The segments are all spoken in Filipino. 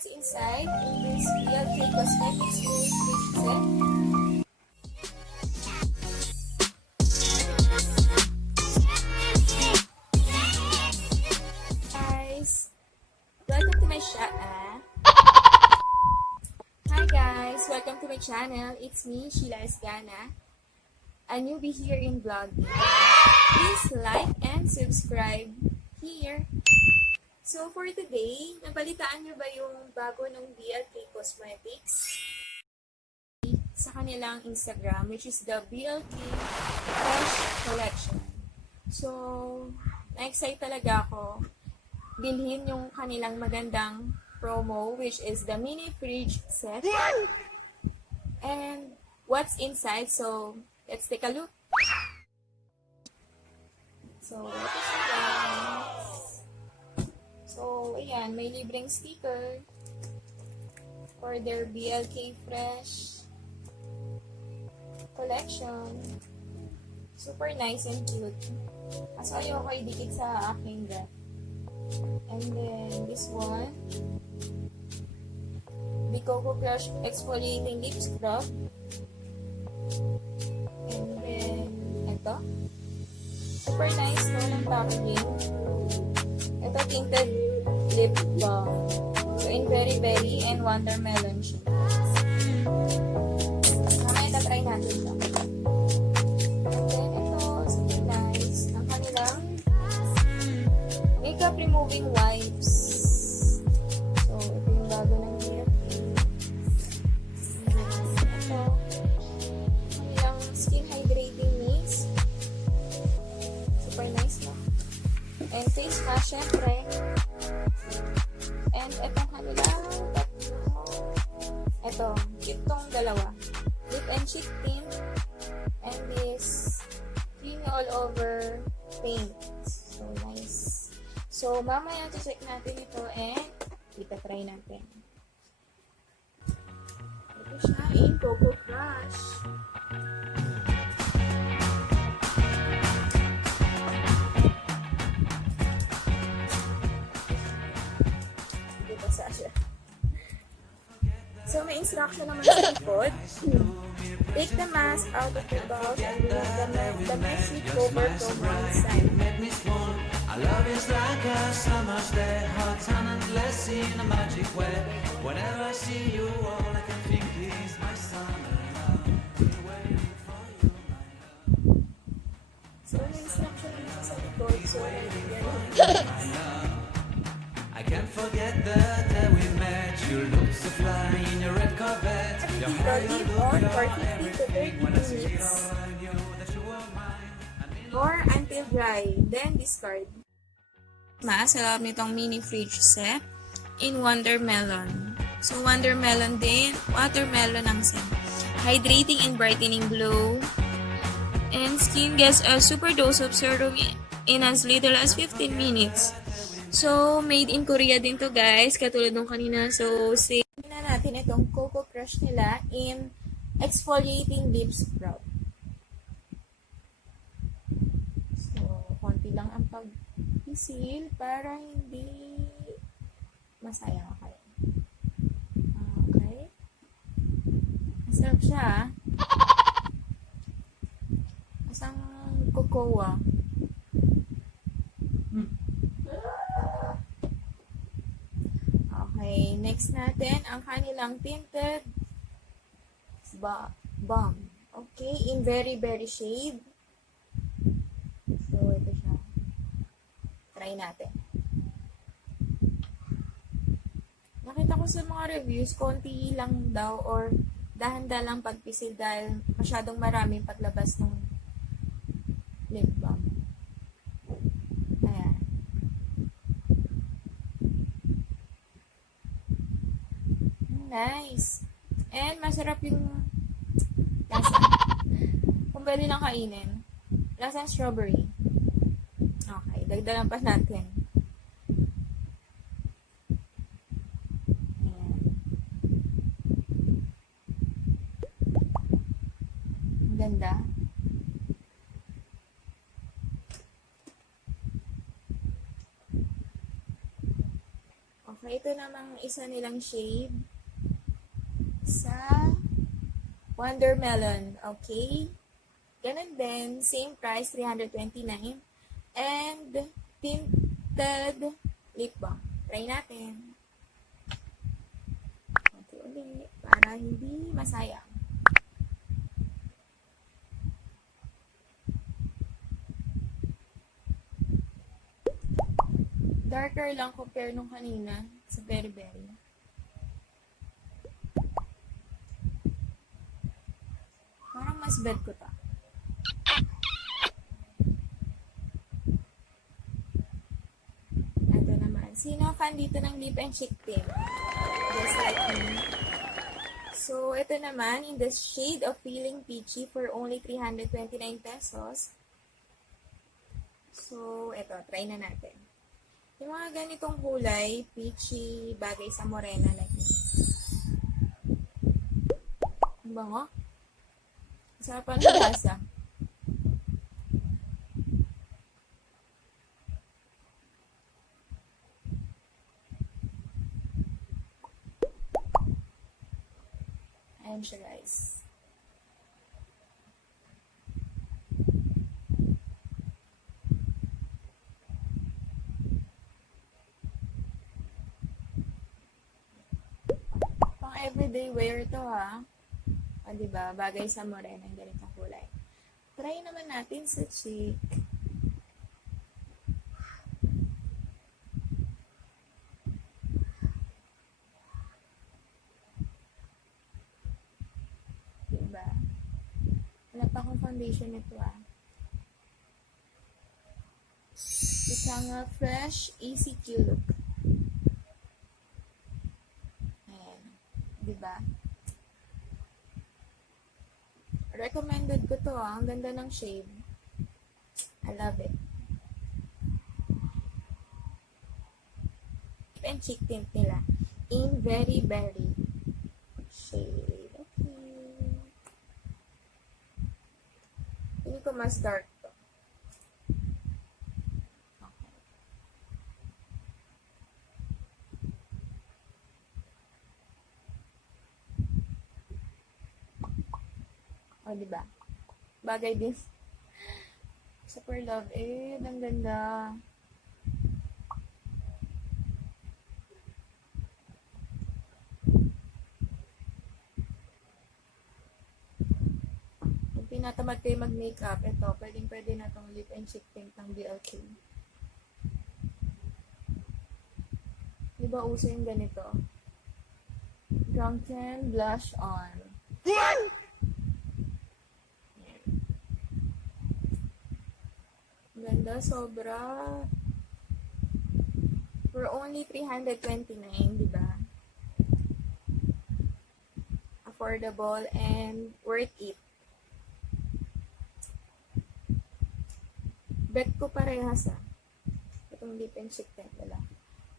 what's inside in this BLK Cosmetics mini fridge set. Guys, welcome to my channel. Hi guys, welcome to my channel. It's me, Shiela, a newbie here in vlogging. Please like and subscribe here. So for today, nabalitaan nyo ba yung bago ng BLK Cosmetics sa kanilang Instagram, which is the BLKFreshCollection. So, na-excite talaga ako bilhin yung kanilang magandang promo, which is the mini fridge set. And what's inside? So, let's take a look. So, ito siya guys. So, ayan, may libreng sticker for their BLK Fresh collection. Super nice and cute. Kaso ayoko idikit sa aking rep. And then, this one, the Coco Crush Exfoliating Lip Scrub. And then, ito. Super nice, no, ng packaging. Ito, tinted lip balm. So, in Very Berry and Wondermelon siya. Mamaya tatry natin ito. And then, ito, super nice. Ang kanilang makeup removing wipes. So, ito yung bago ng BLK. Ito, kanilang Skin-Hydrating mist. Super nice, no? And face mask, syempre. And etong kanilang ito, itong dalawa. Lip and cheek tint. And this creamy all over paint. So, nice. So, mamaya check natin ito and itatry natin. Ito siya in Coco Crush. So, may instruction naman sa likod. Take the mask out of the bowl and remove the messy cover from one side. Our love is like a summer's day, hot and endless in a magic way. Whenever I see you, all I can think is my summer love. Waiting for you, my love. So, may instruction naman sa likod. So, I can't forget the day we met. You look so fly in your red Corvette. Your hair leave on for 50 to 30 minutes. Or until dry, then discard. Sa loob nitong mini fridge set in Wondermelon. So, Wondermelon din, watermelon ang scent. Hydrating and brightening glow. And skin gets a super dose of serum in as little as 15 minutes. So, made in Korea din to guys, katulad nung kanina. So, save na natin itong Coco Crush nila in Exfoliating Lip Scrub. So, konti lang ang pag-isil para hindi masayang kayo. Okay. Masarap siya. Masang cocoa. Okay, next natin, ang kanilang tinted balm. Okay, in Very Berry shade. So, ito siya. Try natin. Nakita ko sa mga reviews, konti lang daw or dahan-dahan lang pagpisil dahil masyadong maraming paglabas ng lip balm. Ayan. Nice. And masarap yung lasa. Kung pwede lang kainin. Lasang strawberry. Okay, dagdagan pa natin. Ayan. Ang ganda. Okay, ito namang isa nilang shade sa Wondermelon. Okay? Ganun din. Same price, $329. And tinted lip balm. Try natin. Okay, ulit. Para hindi masayang. Darker lang compare nung kanina sa Very Very. Parang mas bet ko to. Ito naman. Sino fan dito ng lip and cheek tint? Just like me. So, ito naman, in the shade of Feeling Peachy for only 329 pesos. So, ito, try na natin. Yung mga ganitong kulay, peachy, bagay sa morena like this. Ang bango? Sarap pa ng lasa. Ayan siya, guys. Pang everyday wear to, ha? O, diba? Bagay sa morena yung ganitong kulay. Try naman natin sa cheek. Diba? Wala pa akong foundation nito, ah. Ito nga fresh, easy Q look. Ayan. Diba? Recommended ko to, ah. Ang ganda ng shade. I love it. Lip and cheek tint nila. In Very Very shade. Okay. Hindi ko mas dark to. Okay. O, diba? Bagay din. Super love it. Ang ganda. Kung tinatamad kayo mag-makeup, ito, pwede na itong lip and cheek tint ng BLK. Diba uso yung ganito? Drunken Blush On. Ganda, sobra. For only $329, diba? Affordable and worth it. Bet ko parehas, ah. Itong lip and cheek tint nila.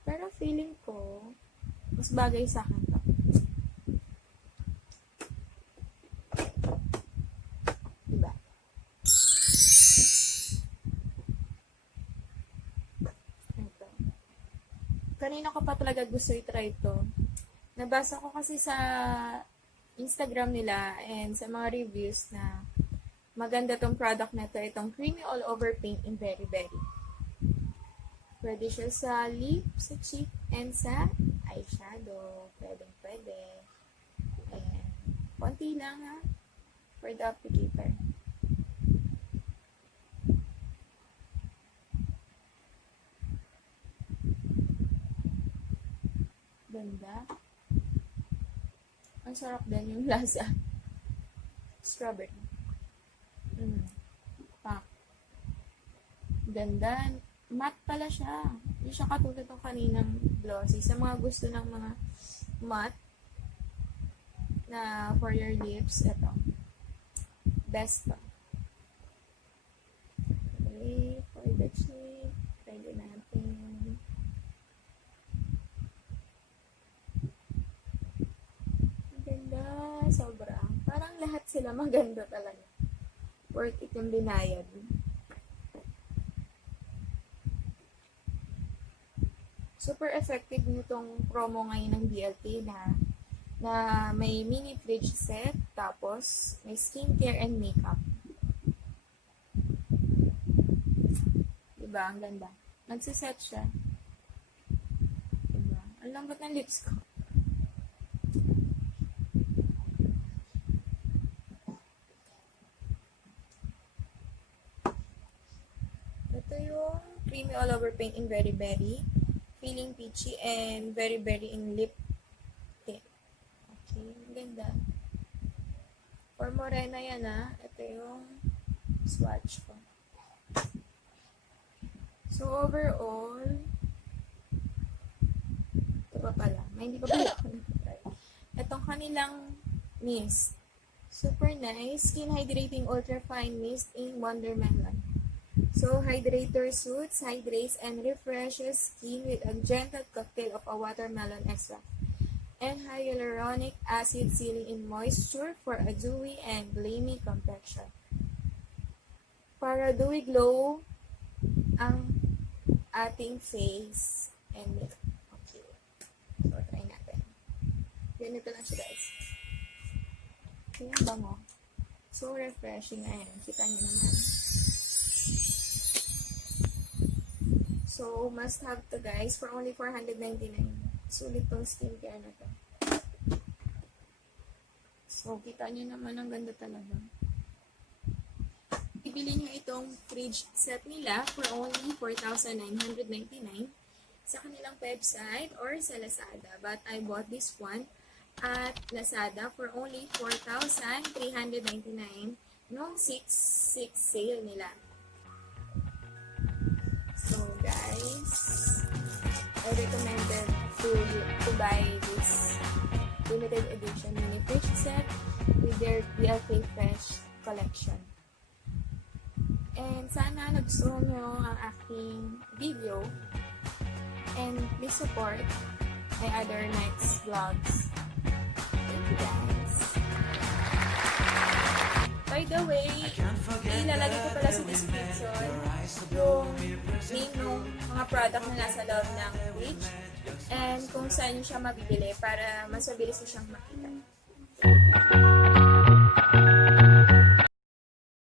Pero feeling ko, mas bagay sa akin to. Diba? Ito. Kanina ko pa talaga gusto i-try ito. Nabasa ko kasi sa Instagram nila and sa mga reviews na maganda tong product na ito. Itong creamy all over paint in Very Very. Pwede siya sa lip, sa cheek, and sa eyeshadow. Pwede. Ayan. Konti lang, ha? For the applicator. Ganda. Ang sarap din yung lasa. Strawberry. Pak. Ganda. Matte pala siya. Hindi siya katulad ng kaninang glossy. Sa mga gusto ng mga matte na for your lips, ito. Best to. Okay, for the cheek, try din natin. Ang ganda. Sobra. Parang lahat sila maganda talaga. Worth it yung binayad. Super effective nitong promo ngayon ng BLK na may mini fridge set, tapos may skincare and makeup. Diba? Ang ganda. Nagsiset siya. Diba? Ang lambot ng lips ko. Ito yung creamy all over paint in Very Berry, feeling peachy, and Very Berry in lip tint. Okay, ang ganda. For morena yan ito yung swatch ko. So overall, ito pa pala. May hindi pa pala ako nag-try. Itong kanilang mist. Super nice. Skin-Hydrating Ultra Fine Mist in Wondermelon. So, hydrator soothes, hydrates, and refreshes skin with a gentle cocktail of a watermelon extract and hyaluronic acid sealing in moisture for a dewy and gleamy complexion. Para dewy glow ang ating face and makeup. Okay. So, try natin. Ganito lang siya, guys. Kaya bango. So, refreshing. Ayan. Kita niyo naman. So, must have to, guys, for only $499. Sulit tong skincare na to. So, kita nyo naman, ang ganda talaga. Ibili nyo itong fridge set nila for only $4,999 sa kanilang website or sa Lazada. But I bought this one at Lazada for only $4,399 nung 6/6 sale nila. So guys, I recommended to buy this limited edition mini fridge set with their BLKFreshCollection. And sana nagustuhan nyo ang aking video, and please support my other next vlogs. Thank you guys. By the way, ilalagay ko pala sa description yung name ng mga product na nasa loob ng fridge and kung saan nyo siya mabibili para mas mabilis nyo siyang makita.